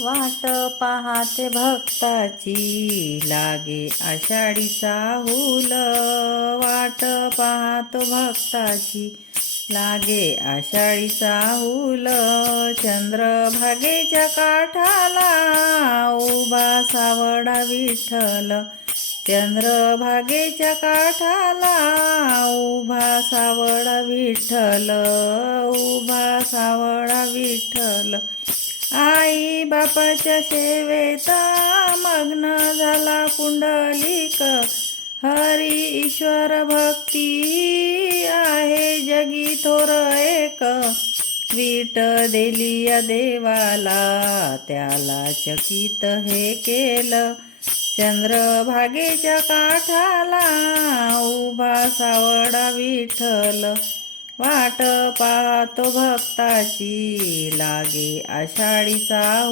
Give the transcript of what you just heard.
वाट पाहते भक्ताची लागे आषाढीचा हुल. वाट पाहतो भक्ताची लागे आषाढीचा हुल. चंद्रभागेच्या काठाला उभा सावळा विठ्ठल. चंद्रभागेच्या काठाला उभा सावळा विठ्ठल. उभा सावळा विठ्ठल. आई बापाच्या सेवेत मग्न झाला पुंडलिक. हरी ईश्वर भक्ती आहे जगी थोर एक. वीट दिली या देवाला त्याला चकित हे केलं. चंद्रभागेच्या काठाला उभा सावळा विठ्ठल. वाट पाहतो भक्ताची लागे आषाढीचा